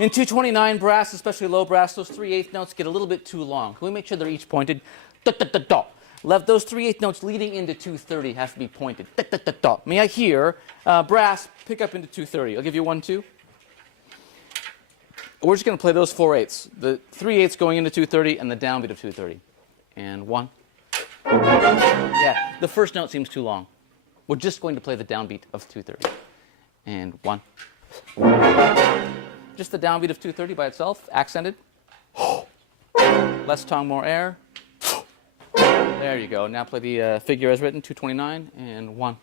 In 229 brass, especially low brass, those 3/8 notes get a little bit too long. Can we make sure they're each pointed? Da, da, da, da. Those 3/8 notes leading into 230 have to be pointed. Da, da, da, da. May I hear brass pick up into 230? I'll give you 1, 2. We're just going to play those 4/8. The 3/8 going into 230 and the downbeat of 230. And 1. Yeah, the first note seems too long. We're just going to play the downbeat of 230. And 1. Just the downbeat of 230 by itself, accented. Less tongue, more air. There you go. Now play the figure as written, 229 and 1.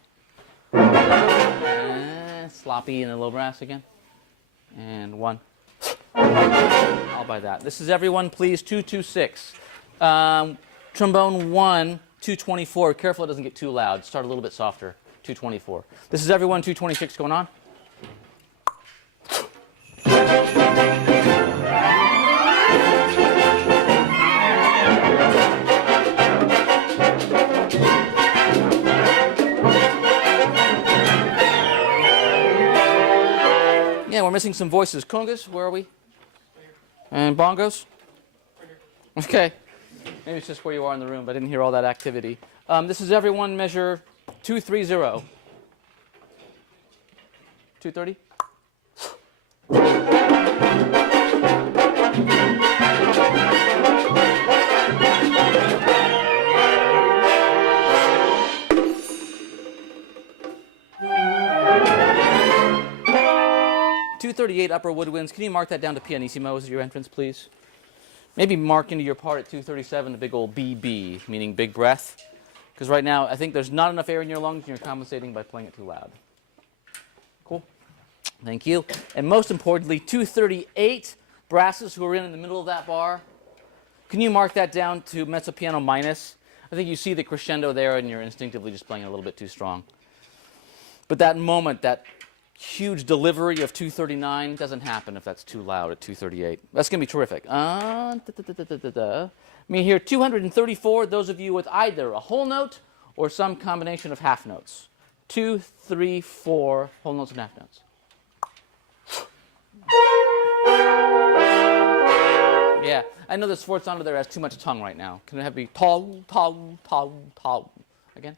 Sloppy in the low brass again. And 1. I'll buy that. This is everyone, please, 226. Trombone 1, 224. Careful it doesn't get too loud. Start a little bit softer, 224. This is everyone, 226 going on. Yeah, we're missing some voices. Congas, where are we? And bongos? Okay. Maybe it's just where you are in the room, but I didn't hear all that activity. This is everyone, measure 230. 230? .238 upper woodwinds. Can you mark that down to pianissimo as your entrance, please? Maybe mark into your part at 237 the big old BB, meaning big breath. Because right now, I think there's not enough air in your lungs and you're compensating by playing it too loud. Cool. Thank you. And most importantly, 238 brasses who are in the middle of that bar. Can you mark that down to mezzo piano minus? I think you see the crescendo there and you're instinctively just playing a little bit too strong. But that moment, that huge delivery of 239 doesn't happen if that's too loud at 238. That's going to be terrific. Me here, 234, those of you with either a whole note or some combination of half notes. 2, 3, 4, whole notes and half notes. Yeah, I know the sforzando there has too much tongue right now. Can it have be tau, tau, tau, tau? Again?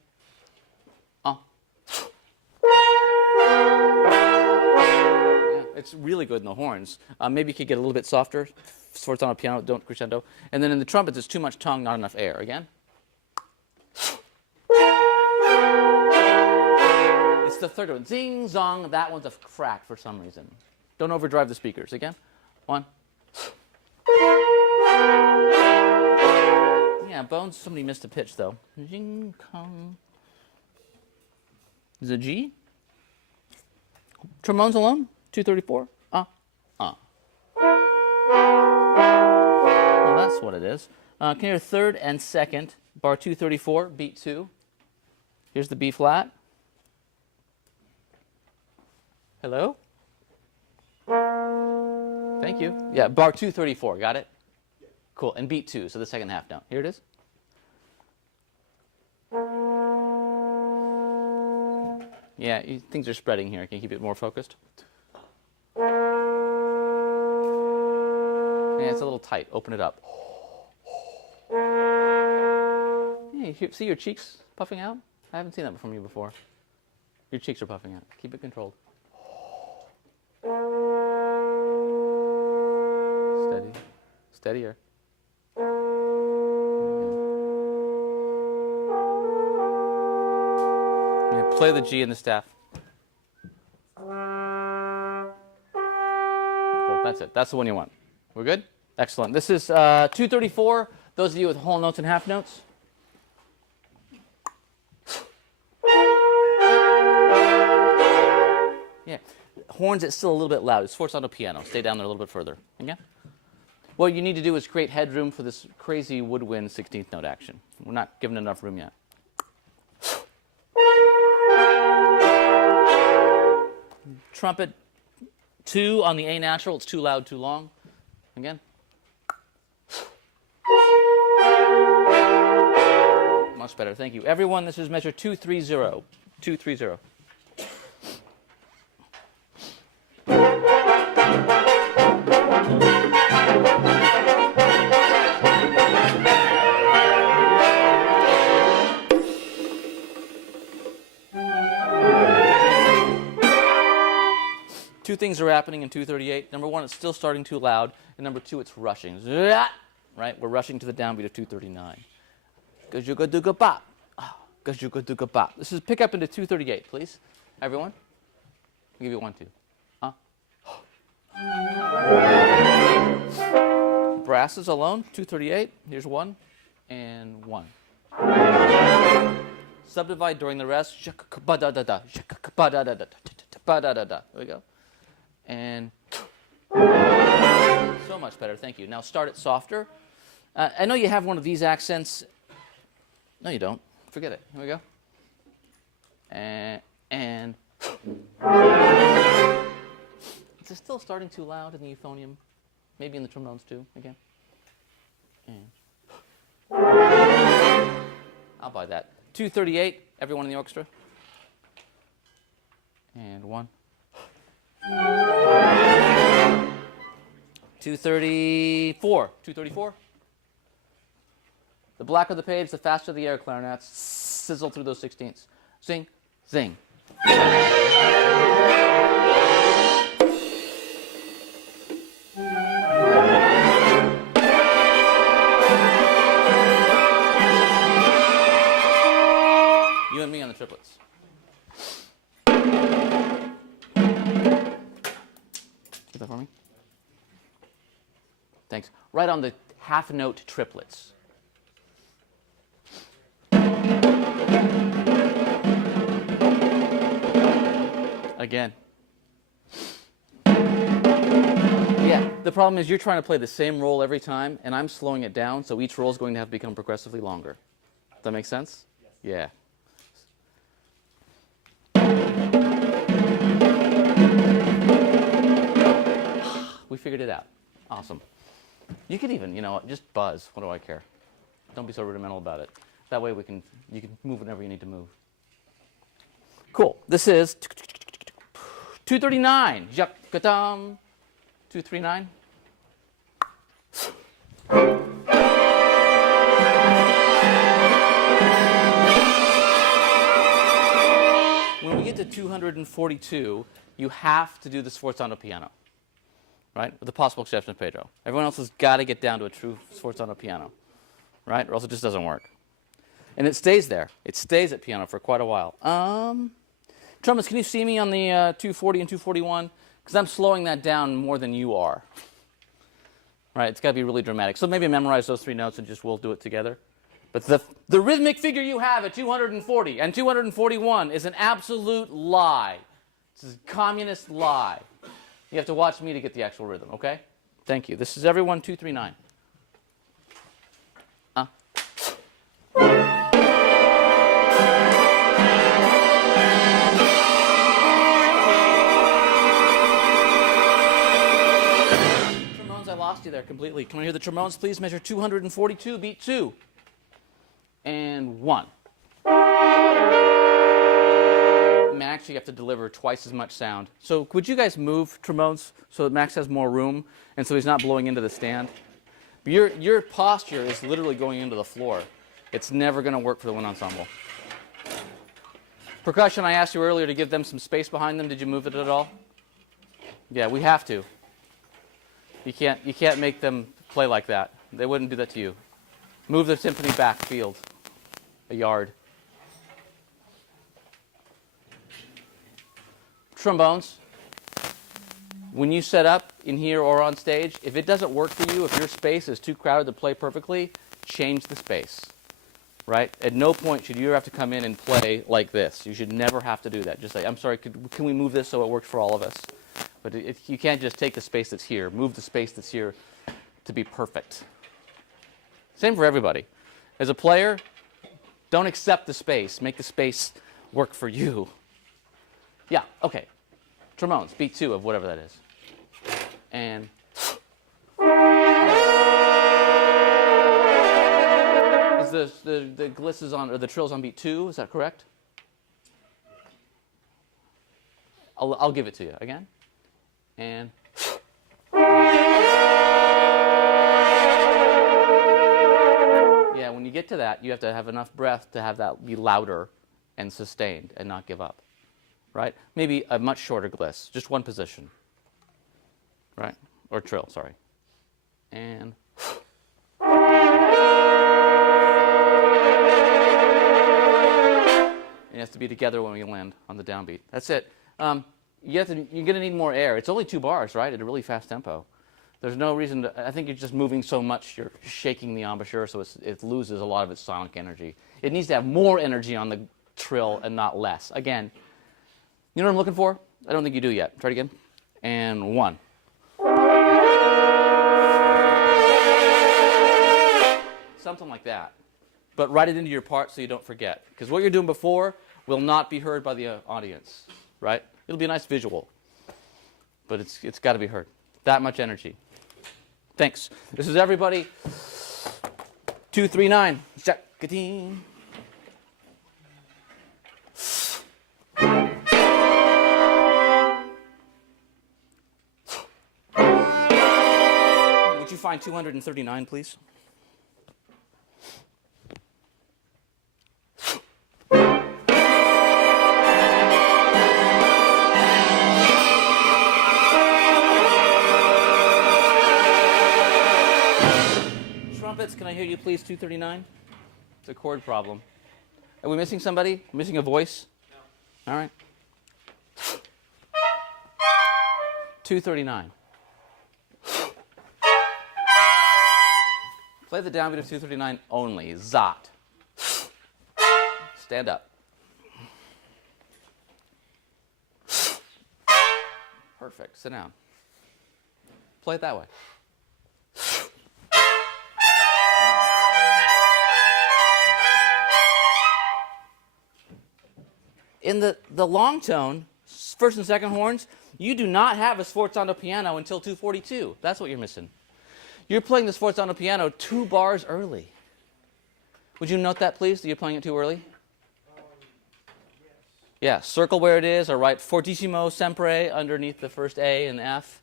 It's really good in the horns. Maybe you could get a little bit softer. Sforzando piano, don't crescendo. And then in the trumpets, it's too much tongue, not enough air. Again. It's the third one. Zing, zong. That one's a crack for some reason. Don't overdrive the speakers. Again. 1. Yeah, bones, somebody missed a pitch, though. Jing, kong. Is it G? Trombones alone? 234? Well, that's what it is. Can you hear third and second, bar 234, beat 2. Here's the B flat. Hello? Thank you. Yeah, bar 234, got it? Cool, and beat 2, so the second half note. Here it is. Yeah, things are spreading here. Can you keep it more focused? Yeah, it's a little tight. Open it up. Yeah, you see your cheeks puffing out? I haven't seen that from you before. Your cheeks are puffing out. Keep it controlled. Steady. Steadier. Yeah, play the G in the staff. Cool, that's it. That's the one you want. We're good? Excellent. This is 234. Those of you with whole notes and half notes. Yeah. Horns, it's still a little bit loud. It's sforzando piano. Stay down there a little bit further. Again. What you need to do is create headroom for this crazy woodwind 16th note action. We're not given enough room yet. Trumpet 2 on the A natural. It's too loud, too long. Again. Much better. Thank you. Everyone, this is measure 230. 230. Two things are happening in 238. Number one, it's still starting too loud. And number two, it's rushing. Right? We're rushing to the downbeat of 239. Gajuga-duga-bop. Gajuga-duga-bop. This is pick up into 238, please. Everyone. I'll give you 1, 2. Brasses alone, 238. Here's 1 and 1. Subdivide during the rest. There we go. And so much better, thank you. Now start it softer. I know you have one of these accents. No, you don't. Forget it. Here we go. And is it still starting too loud in the euphonium? Maybe in the trombones too, again. And I'll buy that. 238, everyone in the orchestra. And 1. 234. 234. The blacker the page, the faster the air clarinets sizzle through those 16ths. Zing, zing. You and me on the triplets. Get that for me? Thanks. Right on the half note triplets. Again. Yeah, the problem is you're trying to play the same roll every time, and I'm slowing it down, so each roll is going to have to become progressively longer. Does that make sense? Yeah. We figured it out. Awesome. You could even, just buzz. What do I care? Don't be so rudimental about it. That way you can move whenever you need to move. Cool. This is 239. Jackatam. 239. When we get to 242, you have to do the sforzando piano. Right? With the possible exception of Pedro. Everyone else has got to get down to a true sforzando piano. Right? Or else it just doesn't work. And it stays there. It stays at piano for quite a while. Trumpets, can you see me on the 240 and 241? Because I'm slowing that down more than you are. Right? It's got to be really dramatic. So maybe memorize those 3 notes and we'll do it together. But the rhythmic figure you have at 240 and 241 is an absolute lie. It's a communist lie. You have to watch me to get the actual rhythm, okay? Thank you. This is everyone 239. Trombones, I lost you there completely. Can we hear the trombones, please? Measure 242, beat 2. And 1. Max, you have to deliver twice as much sound. So could you guys move trombones so that Max has more room and so he's not blowing into the stand? But your posture is literally going into the floor. It's never going to work for the wind ensemble. Percussion, I asked you earlier to give them some space behind them. Did you move it at all? Yeah, we have to. You can't make them play like that. They wouldn't do that to you. Move the symphony back field, a yard. Trombones, when you set up in here or on stage, if it doesn't work for you, if your space is too crowded to play perfectly, change the space, right? At no point should you have to come in and play like this. You should never have to do that. Just say, I'm sorry, can we move this so it works for all of us? But you can't just take the space that's here, move the space that's here to be perfect. Same for everybody. As a player, don't accept the space. Make the space work for you. Yeah, okay. Trombones, beat 2 of whatever that is. And is the glisses on, or the trills on beat 2, is that correct? I'll give it to you again. And yeah, when you get to that, you have to have enough breath to have that be louder and sustained and not give up. Right? Maybe a much shorter gliss, just one position. right? Or trill, sorry. And it has to be together when we land on the downbeat. That's it. You're going to need more air. It's only 2 bars, right, at a really fast tempo. There's no reason to, I think you're just moving so much, you're shaking the embouchure, so it loses a lot of its sonic energy. It needs to have more energy on the trill and not less. Again, you know what I'm looking for? I don't think you do yet. Try it again. And 1. Something like that. But write it into your part so you don't forget. Because what you're doing before will not be heard by the audience, right? It'll be a nice visual. But it's got to be heard. That much energy. Thanks. This is everybody. 239. Jack-a-ding. Would you find 239, please? Trumpets, can I hear you please, 239? It's a chord problem. Are we missing somebody? Missing a voice? No. All right. 239. Play the downbeat of 239 only. Zot. Stand up. Perfect. Sit down. Play it that way. In the long tone, first and second horns, you do not have a sforzando piano until 242. That's what you're missing. You're playing the sforzando piano 2 bars early. Would you note that, please, that you're playing it too early? Yes. Yeah, circle where it is, or write fortissimo sempre underneath the first A and F.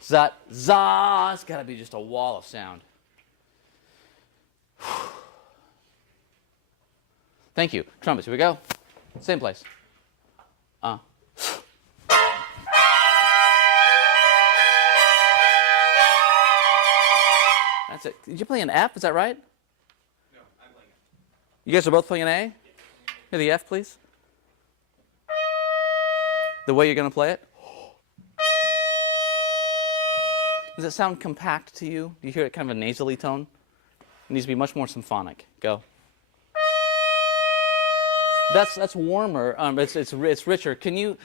Zat, za, it's got to be just a wall of sound. Thank you. Trumpets, here we go. Same place. That's it. Did you play an F? Is that right? No, I'm playing it. You guys are both playing an A? Yeah. Hear the F, please. The way you're going to play it. Does it sound compact to you? Do you hear it kind of a nasally tone? It needs to be much more symphonic. Go. That's warmer. It's richer. Can you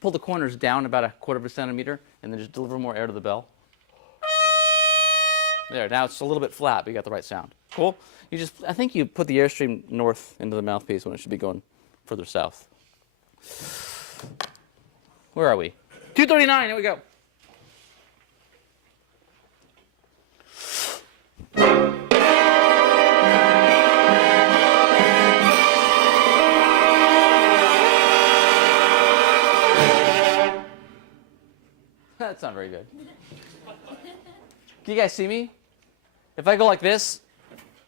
pull the corners down about 1/4 centimeter and then just deliver more air to the bell? There. Now it's a little bit flat, but you got the right sound. Cool. I think you put the airstream north into the mouthpiece when it should be going further south. Where are we? 239. Here we go. That's not very good. Can you guys see me? If I go like this,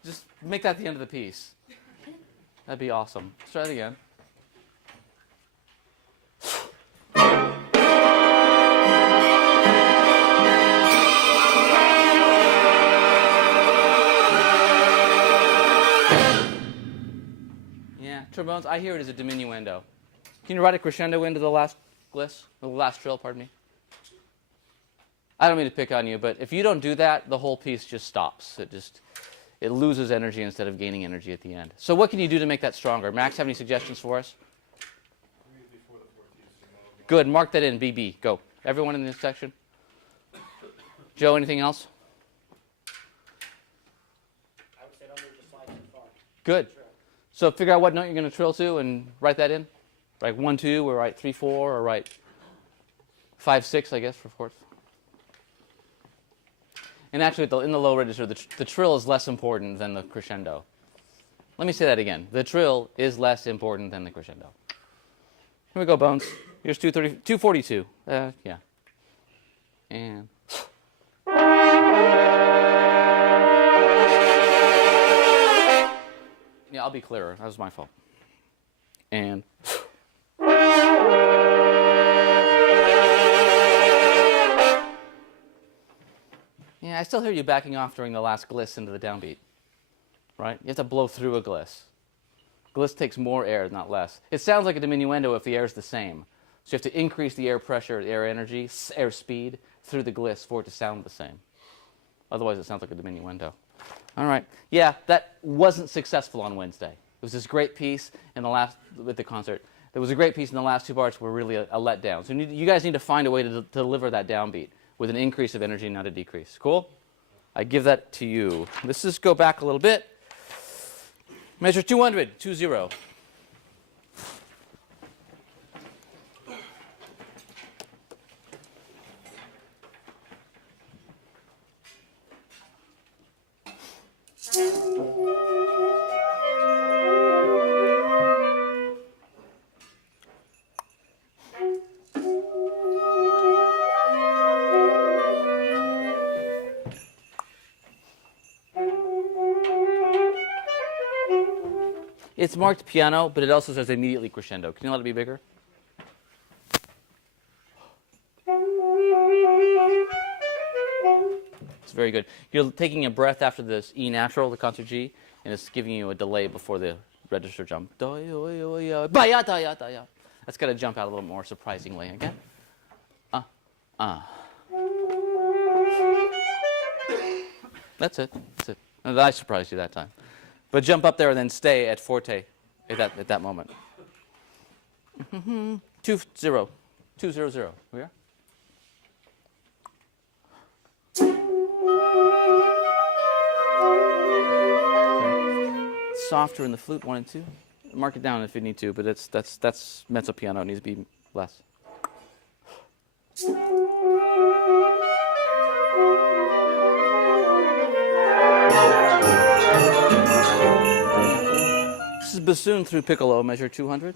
just make that the end of the piece. That'd be awesome. Let's try it again. Yeah, trombones, I hear it as a diminuendo. Can you write a crescendo into the last gliss? The last trill, pardon me. I don't mean to pick on you, but if you don't do that, the whole piece just stops. It loses energy instead of gaining energy at the end. So what can you do to make that stronger? Max, have any suggestions for us? Good, mark that in, BB. Go. Everyone in this section? Joe, anything else? I would say don't move the slide too far. Good. So figure out what note you're going to trill to and write that in. Write 1, 2, or write 3, 4, or write 5, 6, I guess, for fourth. And actually, in the low register, the trill is less important than the crescendo. Let me say that again. The trill is less important than the crescendo. Here we go, Bones. Here's 242. Yeah. And... yeah, I'll be clearer. That was my fault. And... I still hear you backing off during the last gliss into the downbeat, right? You have to blow through a gliss. Gliss takes more air, not less. It sounds like a diminuendo if the air is the same. So you have to increase the air pressure, the air energy, air speed through the gliss for it to sound the same. Otherwise, it sounds like a diminuendo. All right. Yeah, that wasn't successful on Wednesday. It was this great piece in the last with the concert. There was a great piece in the last two parts were really a letdown. So you guys need to find a way to deliver that downbeat with an increase of energy, not a decrease. Cool? I give that to you. Let's just go back a little bit. Measure 200, 2-0. It's marked piano, but it also says immediately crescendo. Can you let it be bigger? It's very good. You're taking a breath after this E natural, the concert G, and it's giving you a delay before the register jump. That's got to jump out a little more surprisingly. Again. That's it. That's it. And I surprised you that time. But jump up there and then stay at forte at that moment. 2-0. 2-0-0. We are? Softer in the flute, 1 and 2. Mark it down if you need to, but that's mezzo piano. It needs to be less. This is bassoon through piccolo, measure 200.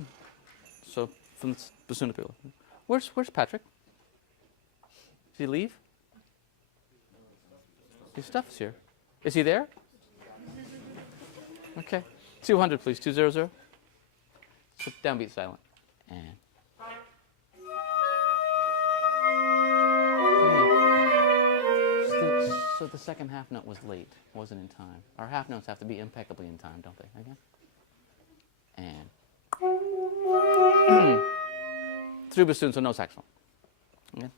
So from bassoon to piccolo. Where's Patrick? Did he leave? His stuff's here. Is he there? Okay. 200, please. 200. So downbeat silent. And. So the second half note was late, wasn't in time. Our half notes have to be impeccably in time, don't they? Again. And. Through bassoon, so no saxophone. Again.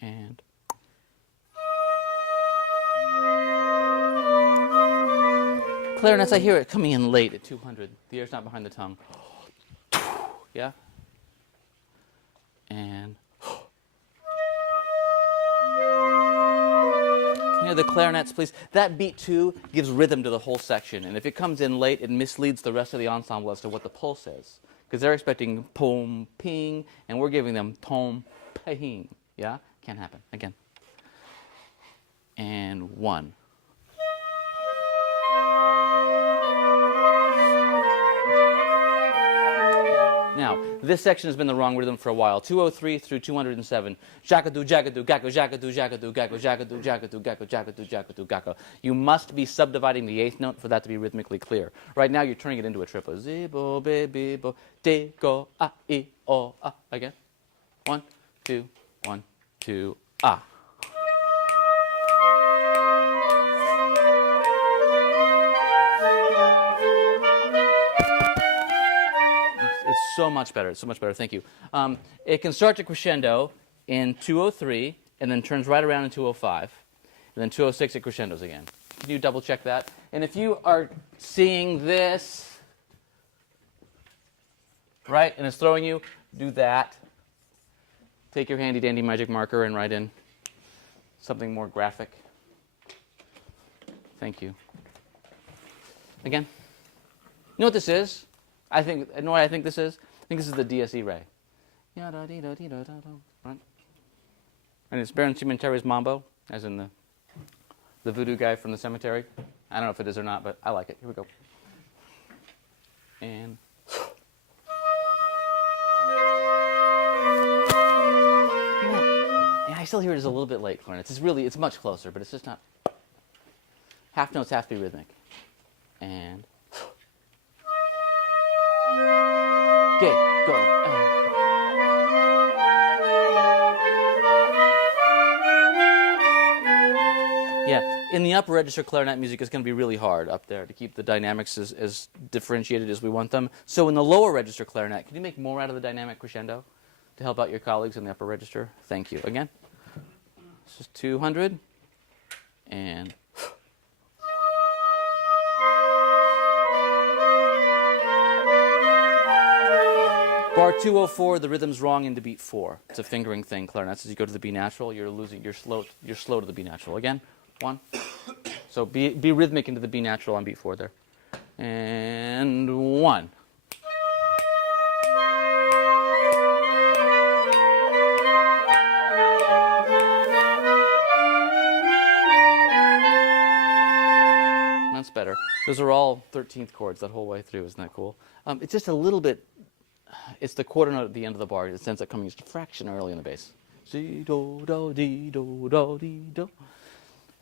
And. Clarinets, I hear it coming in late at 200. The air's not behind the tongue. Yeah? And. Can you hear the clarinets, please? That beat 2 gives rhythm to the whole section. And if it comes in late, it misleads the rest of the ensemble as to what the pulse is. Because they're expecting pom, ping, and we're giving them tom, ping. Yeah? Can't happen. Again. And 1. Now, this section has been the wrong rhythm for a while. 203 through 207. Jackadoo, jackadoo, gacko, jackadoo, jackadoo, gacko, jackadoo, jackadoo, gacko, jackadoo, jackadoo, gacko. You must be subdividing the 8th note for that to be rhythmically clear. Right now, you're turning it into a triple. Zibo, baby, bo, de, go, ah, e, o, ah. Again. 1, 2, 1, 2, ah. It's so much better. It's so much better. Thank you. It can start to crescendo in 203 and then turns right around in 205. And then 206 it crescendos again. Can you double check that? And if you are seeing this, right, and it's throwing you, do that. Take your handy dandy magic marker and write in something more graphic. Thank you. Again. You know what this is? I think this is? I think this is the DSE ray. Right? And it's Baron Cimenteri's Mambo, as in the voodoo guy from the cemetery. I don't know if it is or not, but I like it. Here we go. And. Yeah, I still hear it as a little bit late, clarinets. It's much closer, but it's just not. Half notes have to be rhythmic. And. Okay, go. Yeah, in the upper register clarinet music, it's going to be really hard up there to keep the dynamics as differentiated as we want them. So in the lower register clarinet, can you make more out of the dynamic crescendo to help out your colleagues in the upper register? Thank you. Again, this is 200, and bar 204, the rhythm's wrong into beat 4. It's a fingering thing, clarinets. As you go to the B natural, you're slow to the B natural. Again, 1. So be rhythmic into the B natural on beat 4 there. And 1. That's better. Those are all 13th chords that whole way through. Isn't that cool? It's just a little bit. It's the quarter note at the end of the bar. It ends up coming just a fraction early in the bass. Si, do, do, di, do, do, di, do.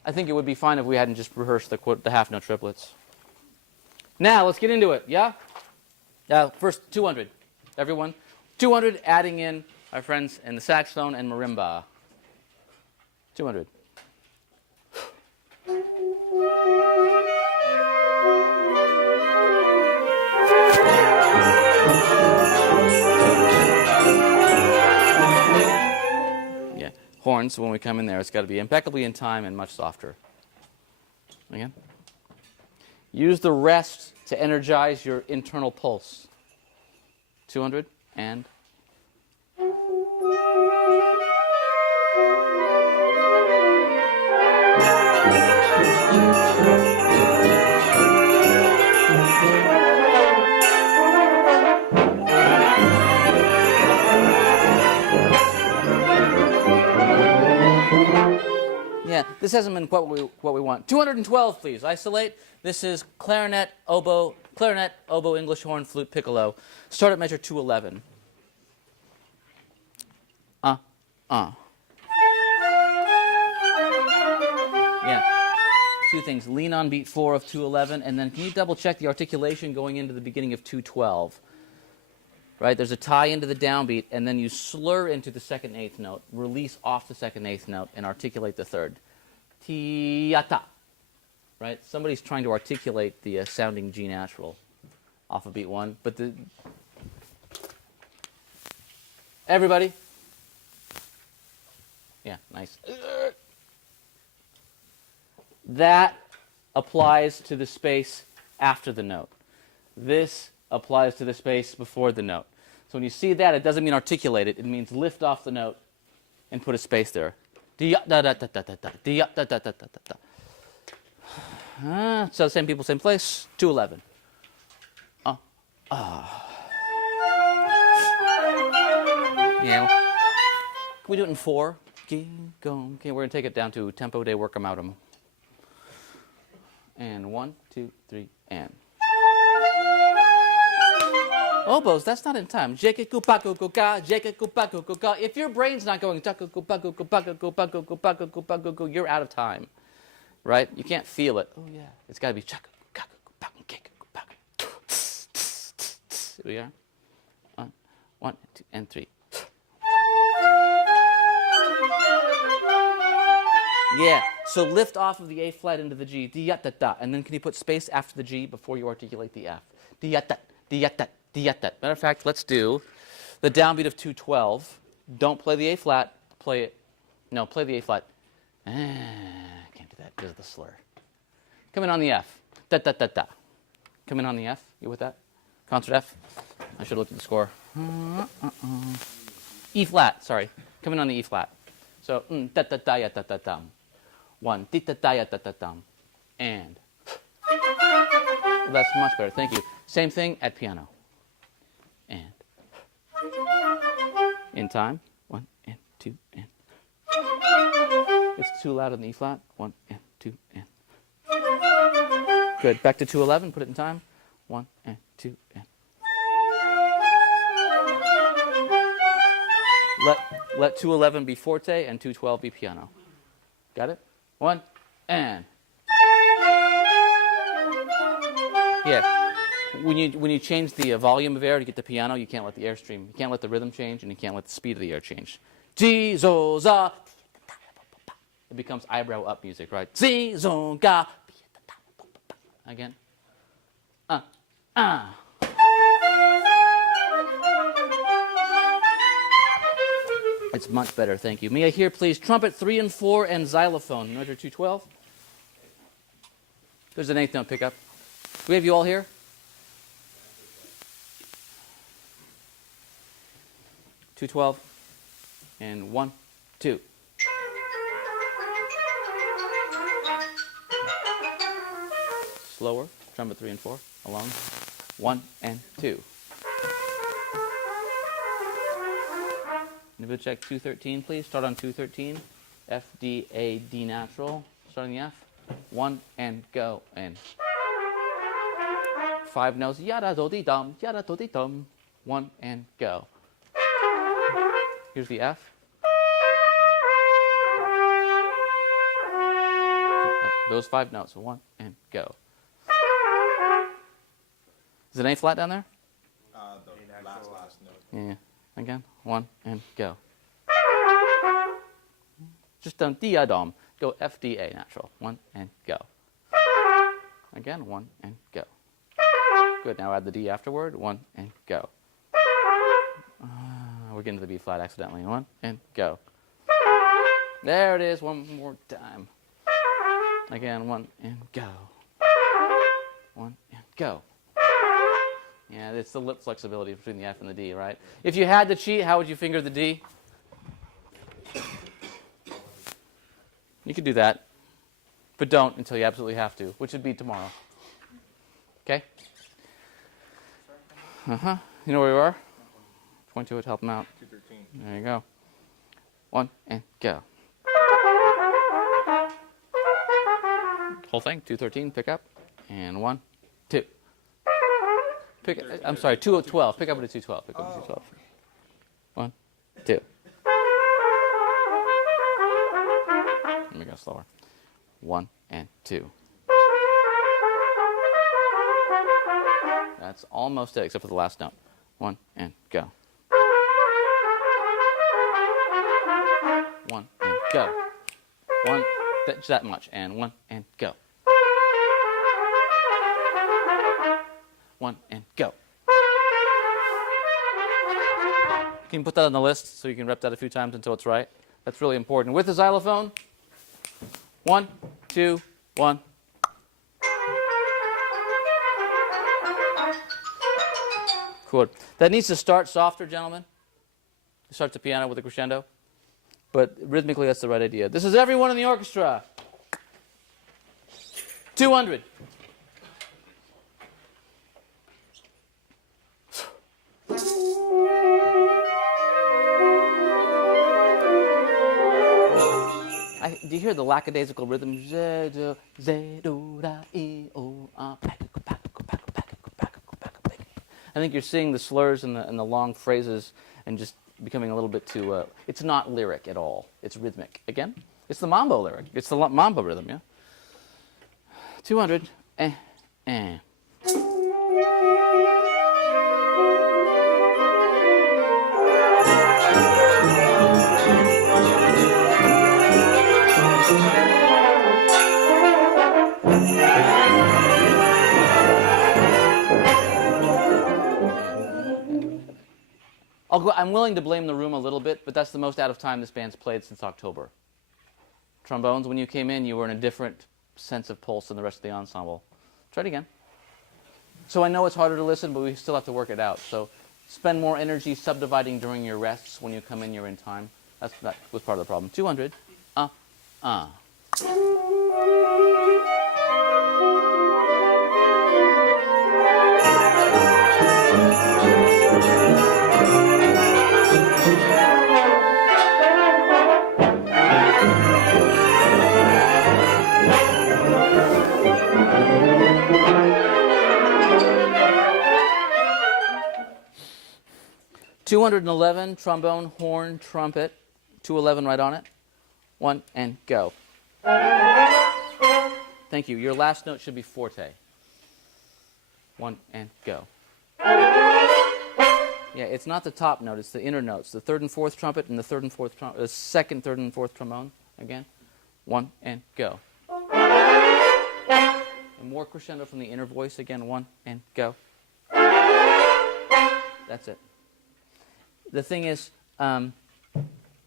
I think it would be fine if we hadn't just rehearsed the half note triplets. Now, let's get into it, yeah? First, 200. Everyone. 200, adding in our friends in the saxophone and marimba. 200. Horns, when we come in there, it's got to be impeccably in time and much softer. Again. Use the rest to energize your internal pulse. 200 and. Yeah, this hasn't been what we want. 212, please. Isolate. This is clarinet, oboe, English horn, flute, piccolo. Start at measure 211. Yeah. Two things. Lean on beat 4 of 211, and then can you double check the articulation going into the beginning of 212? Right, there's a tie into the downbeat, and then you slur into the second eighth note, release off the second eighth note, and articulate the third. Ti-ya-ta. Right, somebody's trying to articulate the sounding G natural off of beat 1, but everybody? Yeah, nice. That applies to the space after the note. This applies to the space before the note. So when you see that, it doesn't mean articulate it. It means lift off the note and put a space there. So same people, same place. 211. Yeah. Can we do it in 4? Okay, we're going to take it down to tempo de workamatum. And 1, 2, 3, and. Oboes, that's not in time. If your brain's not going, you're out of time. Right? You can't feel it. Oh, yeah. It's got to be. Here we are. 1, 2, and 3. Yeah. So lift off of the A flat into the G. And then can you put space after the G before you articulate the F? Matter of fact, let's do the downbeat of 212. Don't play the A flat. Play the A flat. Can't do that because of the slur. Come in on the F. Come in on the F. You with that? Concert F. I should have looked at the score. E flat. Sorry. Come in on the E flat. So 1 and. Well, that's much better. Thank you. Same thing at piano. And. In time. 1 and 2 and. It's too loud on the E flat. 1 and 2 and. Good. Back to 211. Put it in time. 1 and 2 and. Let 211 be forte and 212 be piano. Got it? 1 and. Yeah. When you change the volume of air to get the piano, you can't let the air stream. You can't let the rhythm change, and you can't let the speed of the air change. G, zo, za. it becomes eyebrow up music, right? Si, zon, ga. Again. It's much better, thank you. May I hear, please, trumpet 3 and 4 and xylophone, measure 212. There's an eighth note pickup. Do we have you all here? Two 12 and 1, 2. Slower, trumpet 3 and 4, alone. 1 and 2. Niveau check 213, please. Start on 213. F, D, A, D natural. Starting the F. 1 and go. And 5 notes. Yada do di dum, yada do di dum. 1 and go. Here's the F. Those 5 notes. 1 and go. Is it A flat down there? The last note. Yeah. Again. 1 and go. Just don't D-A-dom. Go F, D, A natural. 1 and go. Again. 1 and go. Good. Now add the D afterward. 1 and go. We're getting to the B flat accidentally. 1 and go. There it is. One more time. Again. 1 and go. 1 and go. Yeah, it's the lip flexibility between the F and the D, right? If you had to cheat, how would you finger the D? You could do that, but don't until you absolutely have to, which would be tomorrow. Okay? Uh-huh. You know where we are? Point to it, help them out. 213. There you go. 1 and go. Whole thing, 213, pick up, and 1, 2. I'm sorry, 212. Pick up at a 212. Pick up at a 212. 1, 2. Let me go slower. 1 and 2. That's almost it, except for the last note. 1 and go. 1 and go. 1, that's that much, and 1 and go. 1 and go. You can put that on the list so you can rep that a few times until it's right. That's really important. With the xylophone, 1, 2, 1. Good. That needs to start softer, gentlemen. It starts the piano with a crescendo. But rhythmically, that's the right idea. This is everyone in the orchestra. 200. Do you hear the lackadaisical rhythm? I think you're seeing the slurs and the long phrases and just becoming a little bit too... it's not lyric at all. It's rhythmic. Again, it's the Mambo lyric. It's the Mambo rhythm, yeah? 200. Eh. 2. I'm willing to blame the room a little bit, but that's the most out of time this band's played since October. Trombones, when you came in, you were in a different sense of pulse than the rest of the ensemble. Try it again. So I know it's harder to listen, but we still have to work it out. So spend more energy subdividing during your rests. When you come in, you're in time. That was part of the problem. 200. 211, trombone, horn, trumpet. 211 right on it. 1 and go. Thank you. Your last note should be forte. 1 and go. Yeah, it's not the top note, it's the inner notes. The third and fourth trumpet and the third and fourth second, third and fourth trombone. Again. 1 and go. And more crescendo from the inner voice again. 1 and go. That's it. The thing is,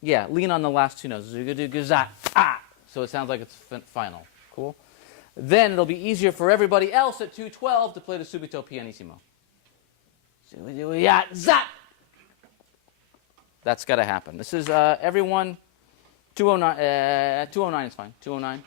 yeah, lean on the last two notes. So it sounds like it's final. Cool? Then it'll be easier for everybody else at 212 to play the subito pianissimo. That's got to happen. This is everyone. 209. 209 is fine. 209.